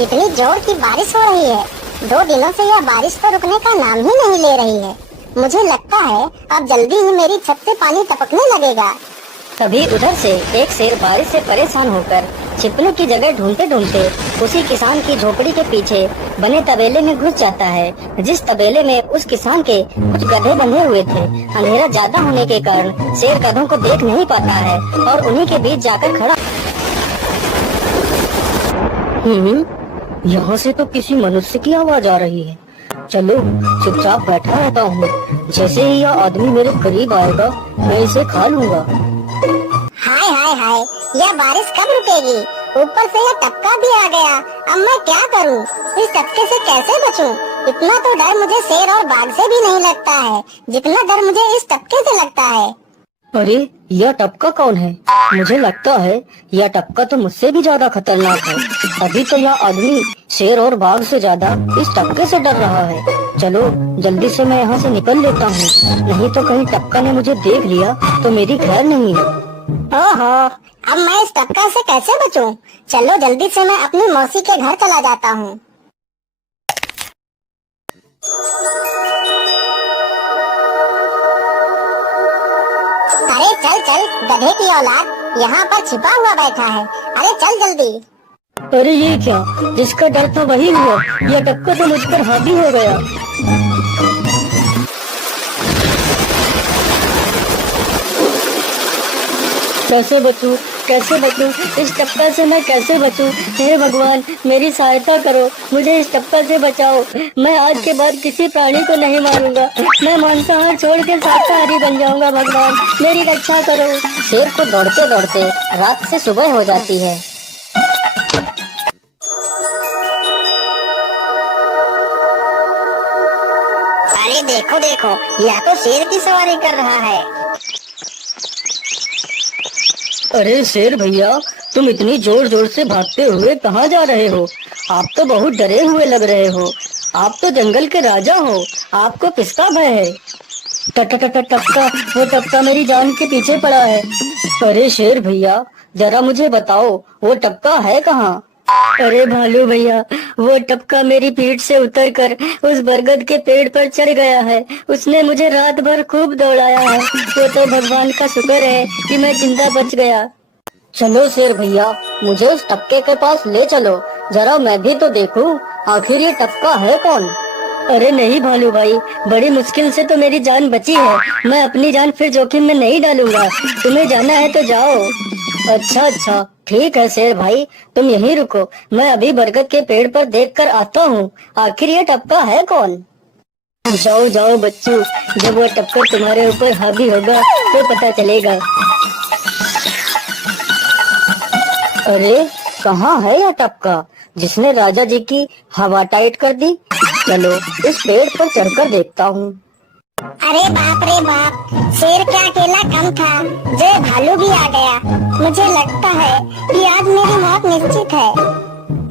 इतनी जोर की बारिश हो रही है। 2 दिनों से यह बारिश तो रुकने का नाम ही नहीं ले रही है। मुझे लगता है अब जल्दी ही मेरी छत से पानी टपकने लगेगा। तभी उधर से एक शेर बारिश से परेशान होकर छिपने की जगह ढूंढते ढूंढते उसी किसान की झोपड़ी के पीछे बने तबेले में घुस जाता है, जिस तबेले में उस किसान के कुछ गधे बंधे हुए थे। अंधेरा ज्यादा होने के कारण शेर गधों को देख नहीं पाता है और उन्हीं के बीच जाकर खड़ा। यहाँ से तो किसी मनुष्य की आवाज आ रही है। चलो चुपचाप बैठा रहता हूँ, जैसे ही यह आदमी मेरे करीब आएगा मैं इसे खा लूँगा। हाय हाय हाय, यह बारिश कब रुकेगी? ऊपर से यह टपका भी आ गया। अब मैं क्या करूं? इस टपके से कैसे बचूं? इतना तो डर मुझे शेर और बाघ से भी नहीं लगता है जितना डर मुझे इस टपके से लगता है। अरे यह टपका कौन है? मुझे लगता है यह टपका तो मुझसे भी ज्यादा खतरनाक है। अभी तो यह आदमी शेर और बाघ से ज्यादा इस टपके से डर रहा है। चलो जल्दी से मैं यहाँ से निकल लेता हूँ, नहीं तो कहीं टपका ने मुझे देख लिया तो मेरी खैर नहीं है। ओहो, अब मैं इस टपका से कैसे बचूं? चलो जल्दी से मैं अपनी मौसी के घर चला जाता हूँ। अरे चल चल गधे की औलाद, यहाँ पर छिपा हुआ बैठा है। अरे चल जल्दी। अरे ये क्या, जिसका डर था वही हुआ। यह टपका तो मुझ पर हावी हो गया। कैसे बचूं, कैसे बचूं? इस टपका से मैं कैसे बचूं? हे भगवान मेरी सहायता करो, मुझे इस टपका से बचाओ। मैं आज के बाद किसी प्राणी को नहीं मारूंगा, मैं मांसाहार छोड़ के शाकाहारी बन जाऊंगा। भगवान मेरी रक्षा करो। शेर को दौड़ते दौड़ते रात से सुबह हो जाती है। अरे देखो देखो, यह तो शेर की सवारी कर रहा है। अरे शेर भैया, तुम इतनी जोर जोर से भागते हुए कहाँ जा रहे हो? आप तो बहुत डरे हुए लग रहे हो। आप तो जंगल के राजा हो, आपको किसका भय है? टपका, वो टपका मेरी जान के पीछे पड़ा है। अरे शेर भैया जरा मुझे बताओ, वो टपका है कहाँ? अरे भालू भैया, वो टपका मेरी पीठ से उतरकर उस बरगद के पेड़ पर चढ़ गया है। उसने मुझे रात भर खूब दौड़ाया है। वो तो भगवान का शुक्र है कि मैं जिंदा बच गया। चलो शेर भैया, मुझे उस टपके के पास ले चलो, जरा मैं भी तो देखूं आखिर ये टपका है कौन। अरे नहीं भालू भाई, बड़ी मुश्किल से तो मेरी जान बची है। मैं अपनी जान फिर जोखिम में नहीं डालूंगा। तुम्हें जाना है तो जाओ। अच्छा ठीक है शेर भाई, तुम यहीं रुको, मैं अभी बरगद के पेड़ पर देखकर आता हूँ आखिर ये टपका है कौन। जाओ जाओ बच्चों, जब वो टपका तुम्हारे ऊपर हावी होगा तो पता चलेगा। अरे कहाँ है यह टपका जिसने राजा जी की हवा टाइट कर दी? चलो इस पेड़ पर चढ़कर देखता हूँ। अरे बाप रे बाप, शेर क्या अकेला कम था, जो भालू भी आ गया। मुझे लगता है कि आज मेरी मौत निश्चित है।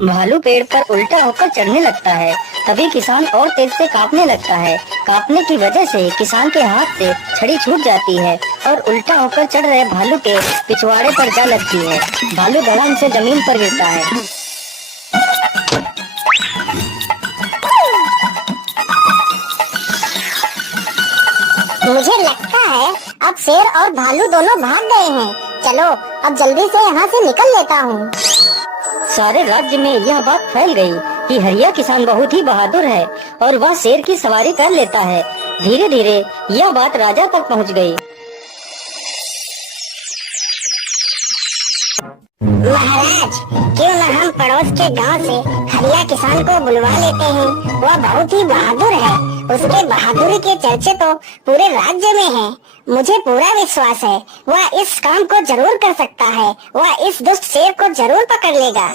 भालू पेड़ पर उल्टा होकर चढ़ने लगता है। तभी किसान और तेज से कांपने लगता है। कांपने की वजह से किसान के हाथ से छड़ी छूट जाती है और उल्टा होकर चढ़ रहे भालू के पिछवाड़े पर जा लगती है। भालू धड़ाम से जमीन पर गिरता है। मुझे लगता है अब शेर और भालू दोनों भाग गए हैं। चलो अब जल्दी से यहाँ से निकल लेता हूँ। सारे राज्य में यह बात फैल गई कि हरिया किसान बहुत ही बहादुर है और वह शेर की सवारी कर लेता है। धीरे धीरे यह बात राजा तक पहुँच गई। महाराज, क्यों न हम पड़ोस के गांव से हरिया किसान को बुलवा लेते हैं। वह बहुत ही बहादुर है। उसके बहादुरी के चर्चे तो पूरे राज्य में हैं। मुझे पूरा विश्वास है वह इस काम को जरूर कर सकता है। वह इस दुष्ट शेर को जरूर पकड़ लेगा।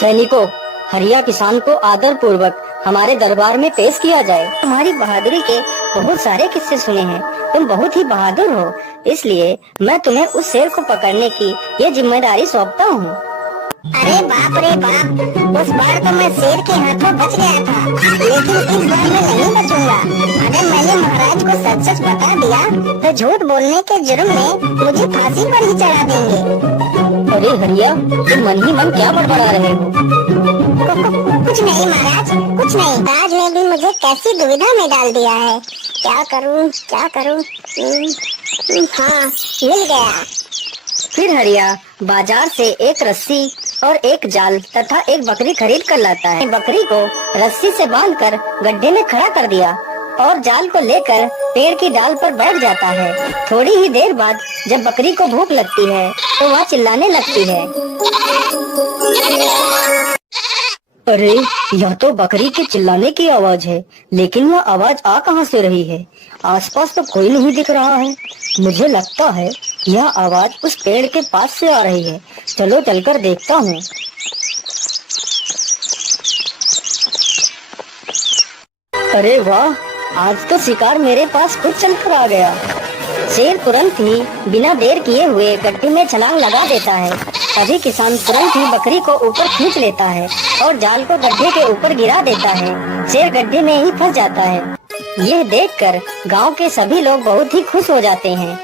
सैनिकों, हरिया किसान को आदर पूर्वक हमारे दरबार में पेश किया जाए। तुम्हारी बहादुरी के बहुत सारे किस्से सुने हैं, तुम बहुत ही बहादुर हो, इसलिए मैं तुम्हें उस शेर को पकड़ने की ये जिम्मेदारी सौंपता हूँ। अरे बाप रे बाप, उस बार तो मैं शेर के हाथों बच गया था, लेकिन इस बार मैं नहीं बचूंगा। अगर मैंने महाराज को सच सच बता दिया तो झूठ बोलने के जुर्म में मुझे फांसी पर ही चढ़ा देंगे। अरे हरिया, तुम मन ही मन क्या बड़बड़ा रहे हो? कुछ नहीं महाराज, कुछ नहीं। राज ने भी मुझे कैसी दुविधा में डाल दिया है। क्या करूं, क्या करूं? हाँ, मिल गया। फिर हरिया बाजार से एक रस्सी और एक जाल तथा एक बकरी खरीद कर लाता है। बकरी को रस्सी से बांधकर गड्ढे में खड़ा कर दिया और जाल को लेकर पेड़ की डाल पर बैठ जाता है। थोड़ी ही देर बाद जब बकरी को भूख लगती है तो वह चिल्लाने लगती है। अरे, यह तो बकरी के चिल्लाने की आवाज है, लेकिन यह आवाज आ कहां से रही है? आसपास तो कोई नहीं दिख रहा है। मुझे लगता है यह आवाज उस पेड़ के पास से आ रही है। चलो चलकर देखता हूँ। अरे वाह, आज तो शिकार मेरे पास खुद चलकर आ गया। शेर तुरंत ही बिना देर किए हुए गड्ढे में छलांग लगा देता है। तभी किसान तुरंत ही बकरी को ऊपर खींच लेता है और जाल को गड्ढे के ऊपर गिरा देता है। शेर गड्ढे में ही फंस जाता है। यह देखकर गांव के सभी लोग बहुत ही खुश हो जाते हैं।